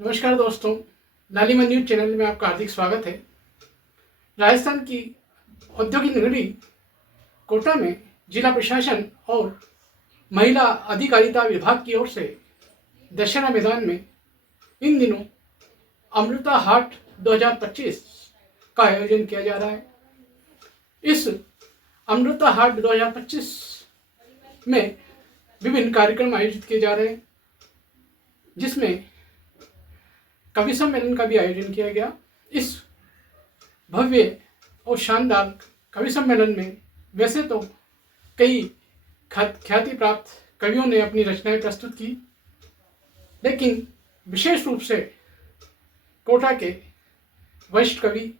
नमस्कार दोस्तों, लालिमा न्यूज चैनल में आपका हार्दिक स्वागत है। राजस्थान की औद्योगिक नगरी कोटा में जिला प्रशासन और महिला अधिकारिता विभाग की ओर से दशहरा मैदान में इन दिनों अमृता हाट 2025 का आयोजन किया जा रहा है। इस अमृता हाट 2025 में विभिन्न कार्यक्रम आयोजित किए जा रहे हैं, जिसमें कवि सम्मेलन का भी आयोजन किया गया। इस भव्य और शानदार कवि सम्मेलन में वैसे तो कई ख्याति प्राप्त कवियों ने अपनी रचनाएं प्रस्तुत की, लेकिन विशेष रूप से कोटा के वरिष्ठ कवि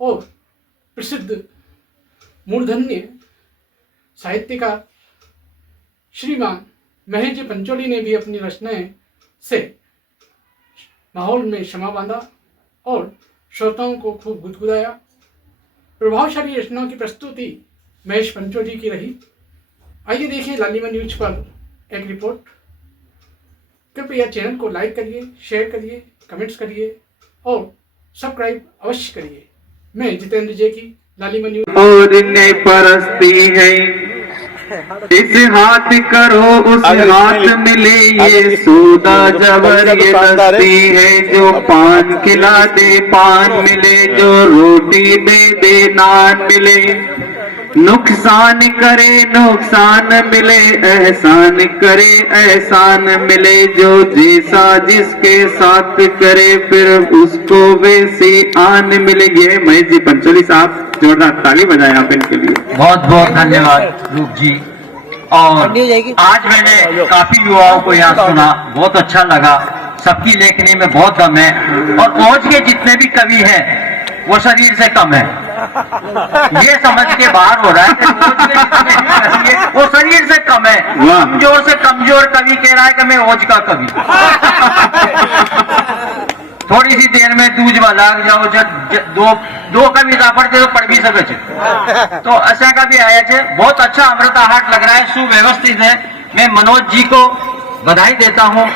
और प्रसिद्ध मूर्धन्य साहित्यकार श्रीमान महेश जी पंचोली ने भी अपनी रचनाएं से माहौल में शमा बांधा और श्रोताओं को खूब गुदगुदाया। प्रभावशाली रचनाओं की प्रस्तुति महेश पंचोली की रही। आइए देखिए लालिमा न्यूज पर एक रिपोर्ट। कृपया चैनल को लाइक करिए, शेयर करिए, कमेंट्स करिए और सब्सक्राइब अवश्य करिए। मैं जितेंद्र जे की लालिमा न्यूज। और ने परस्ती है इस हाथ करो उस हाथ मिले, ये सूदा जबर ये दस्ती है। जो पान खिला दे पान मिले, जो रोटी दे दे नान मिले। नुकसान करे नुकसान मिले, एहसान करे एहसान मिले। जो जैसा जिसके साथ करे फिर उसको वैसी आन मिलेगी। महेश जी पंचोली साहब, जोरदार ताली बजाएं आप इनके लिए। बहुत बहुत धन्यवाद रूप जी। और आज मैंने काफी युवाओं को यहाँ सुना, बहुत अच्छा लगा। सबकी लेखनी में बहुत दम है और पहुंच के जितने भी कवि हैं वो शरीर से कम है, ये समझ के बाहर हो रहा है कि ओज के जितने भी कवि हैं वो शरीर से कम है। कमजोर से कमजोर कवि कह रहा है कि मैं ओज का कवि। थोड़ी सी देर में दूज वाला जाओ, दो कविता पढ़ते तो पढ़ भी सके तो ऐसा का भी आया है। बहुत अच्छा अमृता हाट लग रहा है, सुव्यवस्थित है। मैं मनोज जी को बधाई देता हूं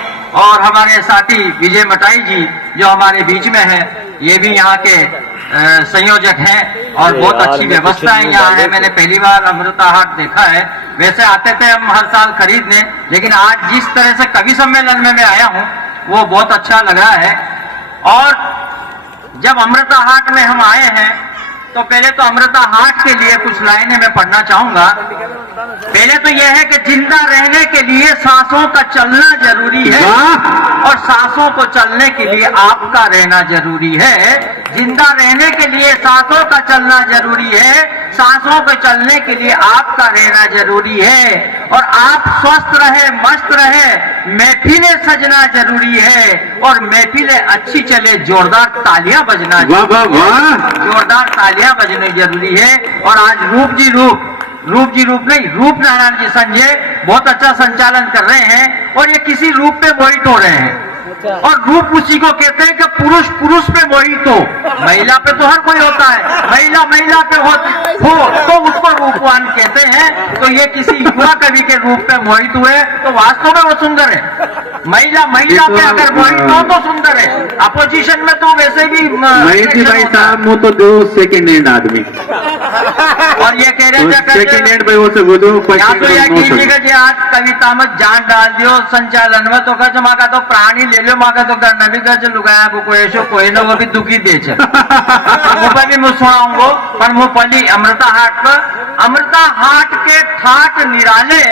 और हमारे साथी विजय मटाई जी जो हमारे बीच में है, ये भी यहाँ के संयोजक हैं और बहुत अच्छी व्यवस्था है यहाँ है। मैंने पहली बार अमृता हाट देखा है। वैसे आते थे हम हर साल खरीदने, लेकिन आज जिस तरह से कवि सम्मेलन में मैं आया हूँ वो बहुत अच्छा लग रहा है। और जब अमृता हाट में हम आए हैं तो पहले तो अमृता हाट के लिए कुछ लाइनें मैं पढ़ना चाहूंगा। पहले तो यह है कि जिंदा रहने के लिए सांसों का चलना जरूरी है और सांसों को चलने के लिए आपका रहना जरूरी है। जिंदा रहने के लिए सांसों का चलना जरूरी है, सांसों को चलने के लिए आपका रहना जरूरी है। और आप स्वस्थ रहे मस्त रहे, महफिलें सजना जरूरी है और महफिलें अच्छी चले, जोरदार तालियां बजना जोरदार तालियां बजने जरूरी है। और आज रूप नारायण जी संजय बहुत अच्छा संचालन कर रहे हैं और ये किसी रूप पे मोहित हो रहे हैं। और रूप उसी को कहते हैं कि पुरुष पुरुष पे मोहित हो, महिला पे तो हर कोई होता है, महिला पे हो तो उसको रूपवान कहते हैं। तो ये किसी युवा कवि के रूप पे मोहित हुए तो वास्तव में वो सुंदर है। महिला पे अगर मोहित हो तो सुंदर है। अपोजिशन में तो वैसे भी भाई साहब वो तो दो सेकेंड हैंड आदमी और ये कह रहे सेकेंड हैंड पे वो से गुजरो आज कविता में जान डाल दियो संचालन में तो कह माँ का तो प्राणी ले लो, माँ का तो करना भी कर लुगाया को कोई ऐसो कोई ना वो भी दुखी दे मुझे भी मुझ सुनाऊंगो। पर मुझ पली अमृता हाट के ठाट निराले,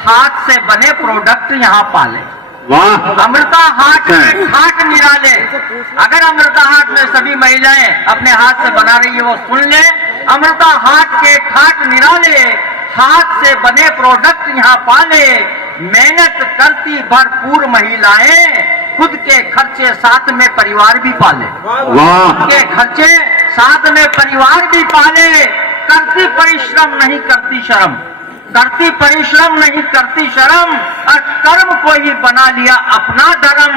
हाथ से बने प्रोडक्ट यहाँ पाले। वाह, अमृता हाट के ठाट निराले। अगर अमृता हाट में सभी महिलाएं अपने हाथ से बना रही है वो सुन ले। अमृता हाट के ठाट निराले, हाथ से बने प्रोडक्ट यहाँ पाले। मेहनत करती भरपूर महिलाएं, खुद के खर्चे साथ में परिवार भी पाले। वाह, के खर्चे साथ में परिवार भी पाले। करती परिश्रम नहीं करती शर्म, करती परिश्रम नहीं करती शर्म और कर्म को ही बना लिया अपना धर्म।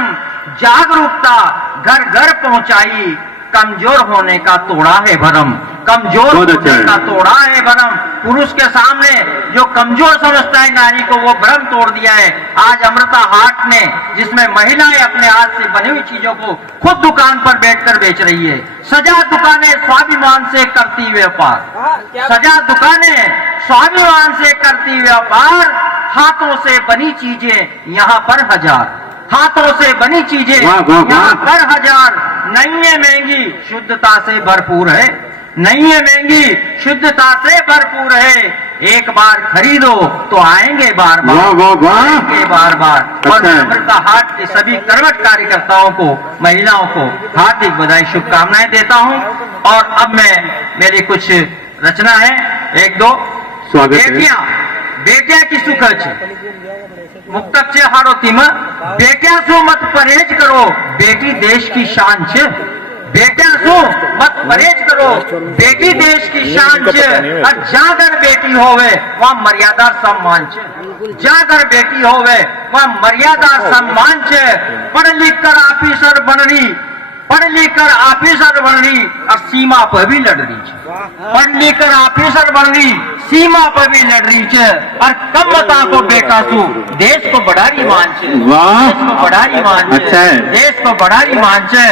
जागरूकता घर घर पहुंचाई, कमजोर होने का तोड़ा है भरम। कमजोर बहुत अच्छा है। का तोड़ा है भरम। पुरुष के सामने जो कमजोर समझता है नारी को, वो भ्रम तोड़ दिया है। आज अमृता हाट ने, जिसमें महिलाएं अपने हाथ से बनी हुई चीजों को खुद दुकान पर बैठकर बेच रही है। सजा दुकानें स्वाभिमान से करती व्यापार, सजा दुकानें स्वाभिमान से करती व्यापार। हाथों से बनी चीजें यहाँ पर हजार, हाथों से बनी चीजें वाह, वाह, वाह। यहाँ पर हजार। नहीं है महंगी, शुद्धता से भरपूर है, नहीं है महंगी, शुद्धता से भरपूर है। एक बार खरीदो तो आएंगे बार बार, वाह, वाह, वाह। आएंगे बार बार। और अच्छा है। अमृता हाट के सभी कर्मठ कार्यकर्ताओं को, महिलाओं को हार्दिक बधाई, शुभकामनाएं देता हूं। और अब मेरी कुछ रचना है, एक दो। स्वागत है। बेटिया की सुख છે मुक्तक છે हारो तीम बेटिया सु मत परहेज करो, बेटी देश की शान છે। बेटिया सु मत परहेज करो, बेटी देश की शान છે। और जागर बेटी होवे वहाँ मर्यादा सम्मान છે, जागर बेटी होवे वहाँ मर्यादा सम्मान છે। पढ़ लिख कर ऑफिसर बन रही, पढ़ लिख कर ऑफिसर बन रही और सीमा पर भी लड़ रही है। पढ़ लिख कर ऑफिसर बन रही, सीमा पर भी लड़ रही है। और कम मता को बेटा तू देश को बढ़ारी मान छे, वाह। देश को बढ़ारी मान छे, अच्छा है। देश को बढ़ारी मान छे।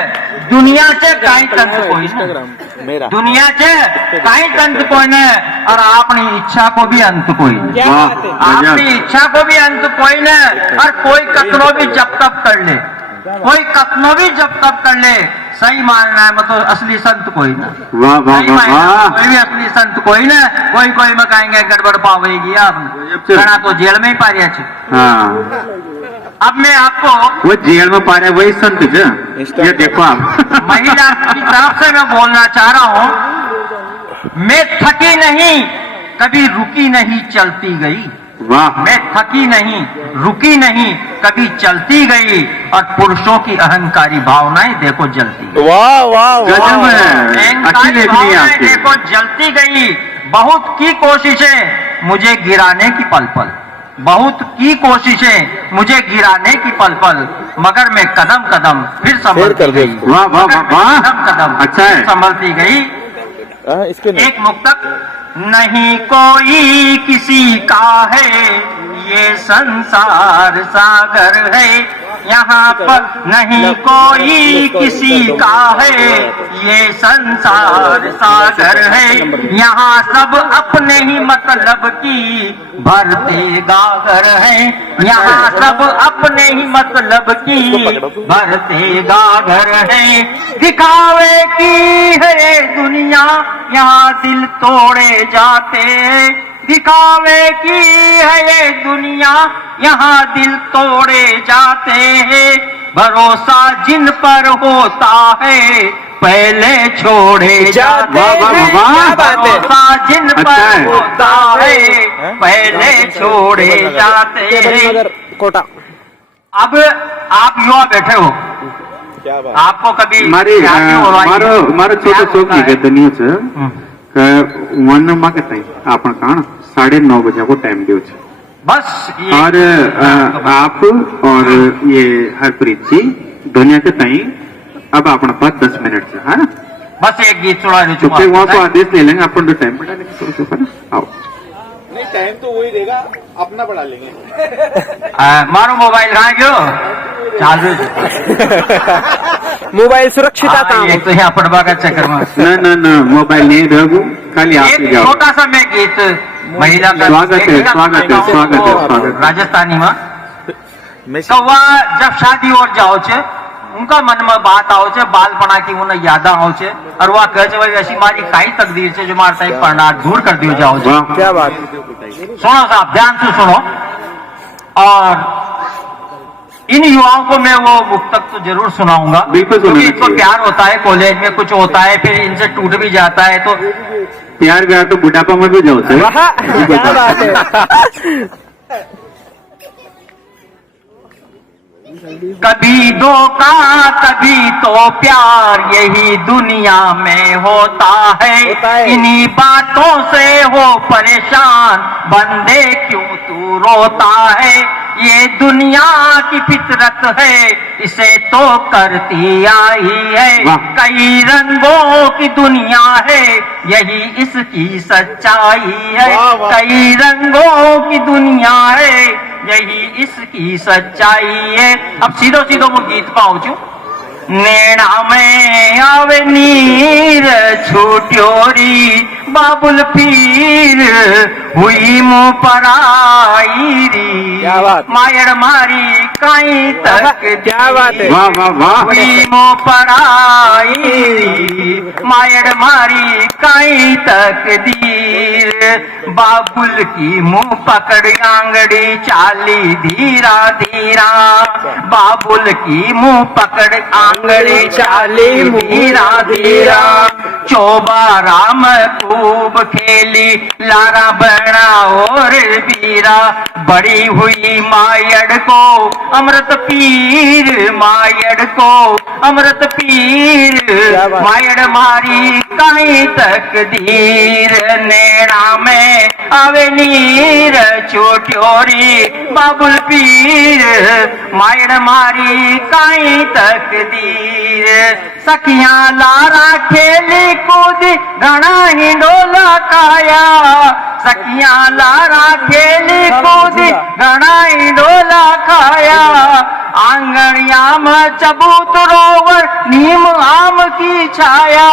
दुनिया से काई तंत कोई न, दुनिया से काई तंत कोई न। और अपनी इच्छा को भी अंत कोई न, वाह, अपनी गजब। इच्छा को भी अंत कोई न। और कोई कतनो भी जब तक कर ले, कोई कतनो भी जब तक कर ले, सही मानना है मतलब असली संत कोई ना। वाह, वाह, सही वाह, मानना है, वाह। कोई भी असली संत कोई ना। कोई कोई में कहेंगे गड़बड़ पावेगी आपने, घना तो जेल में ही पारिया छे। हाँ, अब मैं आपको वो जेल में पा रहे वही संत है। ये देखो आप। महिला की तरफ से मैं बोलना चाह रहा हूं, मैं थकी नहीं, कभी रुकी नहीं, चलती गई। वाह, मैं थकी नहीं, रुकी नहीं, कभी चलती गई। और पुरुषों की अहंकारी भावनाएं देखो जलती गई। वाह वाह गजब वाह। है, अच्छी अहंकारी लेखनी है भावनाएं आपकी। देखो जलती गई। बहुत की कोशिशें मुझे गिराने की पल पल, बहुत की कोशिशें मुझे गिराने की पल पल, मगर मैं कदम कदम फिर संभलती कर दे। गई। वाह, वाह, मगर वाह, वाह। कदम कदम अच्छा है। फिर संभलती गई। इसके नहीं। एक मुक्तक। नहीं कोई किसी का है ये संसार सागर है, यहाँ पर नहीं कोई किसी का है ये संसार सागर है। यहाँ सब अपने ही मतलब की भरते गागर है, यहाँ सब अपने ही मतलब की भरते गागर है। दिखावे की है ये दुनिया, यहाँ दिल तोड़े जाते। दिखावे की है ये दुनिया, यहाँ दिल तोड़े जाते हैं। भरोसा जिन पर होता है पहले छोड़े जाते वाह, वाह, हैं। वाह, क्या बात है। भरोसा जिन अच्छा पर है। होता है पहले छोड़े जाते हैं। कोटा। अब आप युवा बैठे हो, क्या बात। आपको कभी મારી प्यार की उड़वाई है? મારો છોટો प्यार શોખ होता है। નિકેતનીય છે કે વન માં કે તઈ આપણ કાણ 9:30 बजे को टाइम दियो છે। बस ये और आप और ये हरप्रीत जी दुनिया के तई अब अपना पास 10 मिनट से है ना, बस एक गीत सुना रही तो फिर वहाँ को आदेश ले लेंगे अपन तो टाइम बढ़ा लेंगे थोड़ा सा, है ना। आओ नहीं टाइम तो वही देगा, अपना बढ़ा लेंगे। मारो मोबाइल कहाँ गयो चालू मोबाइल सुरक्षित आता हाँ, एक तो यहाँ पड़वा का चक्कर में ना ना ना मोबाइल नहीं रहू, खाली आप ही एक जाओ। छोटा सा मैं गीत महिला का स्वागत है, एक स्वागत है, गाऊं स्वागत है, वो स्वागत है। राजस्थानी में मैं कौवा जब शादी और जाओ छे उनका मन में बात आओ छे, बालपणा की उन्हें याद आओ छे और वह कहे छे भाई ऐसी मारी काई तकदीर छे जो मार साहिब पढ़ना दूर कर दियो जाओ छे। वाह, क्या बात। सुनो साहब ध्यान से सुनो। और इन युवाओं को मैं वो मुक्तक तो जरूर सुनाऊंगा, बिल्कुल क्योंकि सुनाना इनको चाहिए। प्यार होता है, कॉलेज में कुछ होता है, फिर इनसे टूट भी जाता है तो प्यार व्यार तो बुढ़ापा में भी जाओ सर। वाह, क्या बात है। कभी धोखा कभी तो प्यार यही दुनिया में होता है। इन्हीं बातों से हो परेशान बंदे क्यों तू रोता है। ये दुनिया की फितरत है, इसे तो करती आई है। वाह। कई रंगों की दुनिया है, यही इसकी सच्चाई है। वाह, वाह। कई रंगों की दुनिया है, यही इसकी सच्चाई है। अब सीधो सीधो वो गीत पाओ छू। नेणा में आवे नीर छूट्योरी बाबुल पीर हुई मुँह पराई री। क्या बात। मायड़ मारी काई तक क्या बात है। वाह वाह वाह हुई मुँह पराई री। मायड़ मारी काई तक दीर बाबुल की मुँह पकड़ आंगड़ी चाली धीरा धीरा। बाबुल की मुँह पकड़ आंगड़ी चाली धीरा धीरा। चोबा राम खूब खेली लारा बना और बीरा। बड़ी हुई मायड़ को अमृत पीर मायड़ को अमृत पीर। मायड़ मारी कहीं तक धीर नेणा में आवे नीर छोट्योरी बाबुल पीर। मायड़ मारी कहीं तक धीर। सखियां लारा खेली कूदी घना हिंडोला काया। सखियां लारा खेली कूदी घना हिंडोला खाया। आंगनिया में चबूतरोवर नीम आम की छाया।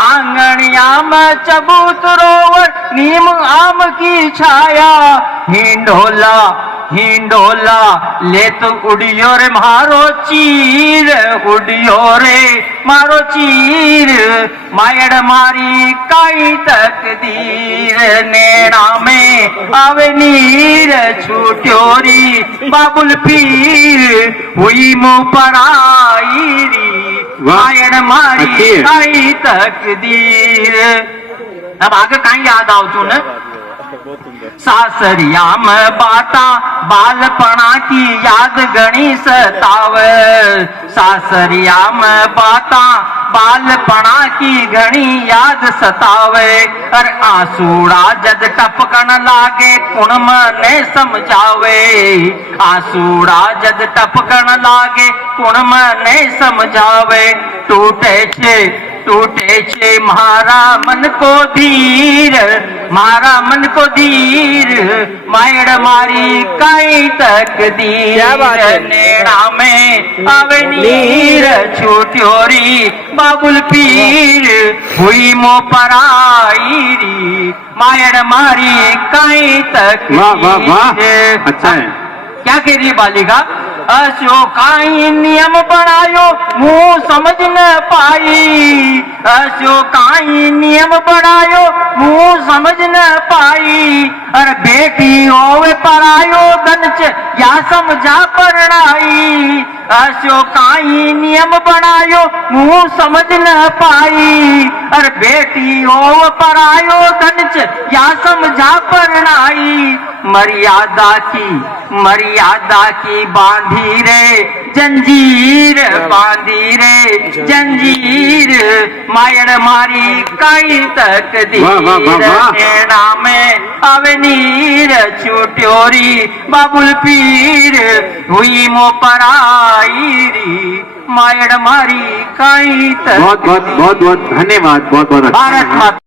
आंगनिया में चबूतरोवर नीम आम की छाया। हिंडोला हिंडोला ले तो उड़ियो रे मारो चीर उड़ियो रे मारो चीर। मायड़ मारी काई तक दीर नेणा में आवे नीर छूट्योरी बाबुल पीर हुई मुँह पराई री। वाह। मायड़ मारी अच्छी है। काई तक दीर। अब आगे कहीं याद आओ तू न सासरिया में बाता बालपणा की याद गणी सताव। सासरिया में बाता बालपणा की घनी याद सतावे। और आंसूड़ा जद टपकन लागे कुण मने समझावे। आंसूड़ा जद टपकन लागे कुण मने समझावे। टूटे छे मारा मन को धीर मारा मन को धीर। मायड़ मारी काई तक दीर। क्या बात है। नेणा में आवे नीर छूट्योरी बाबुल पीर हुई मुँह पराई री। मायड़ मारी काई तक वाह वाह वाह दीर। अच्छा है। क्या कह रही है बालिका। अशोकाई नियम बनायो मुँह समझ न पाई। अशोकाई नियम बनायो मुँह समझ न पाई। अरे बेटी होवे परायो धनच या समझा परणाई। अशोकाई नियम बनायो मुँह समझ न पाई। अरे बेटी हो परायो धनच या समझा परणाई। मर्यादा की बांधी रे जंजीर बांधी रे जंजीर। मायड़ मारी काई तक वाह, वाह, वाह, दीर वाह। नेणा में आवे नीर छूट्योरी बाबुल पीर हुई मुँह पराई री। मायड़ मारी काई तक बहुत बहुत बहुत बहुत धन्यवाद बहुत बहुत अच्छा भारत लगा। माता।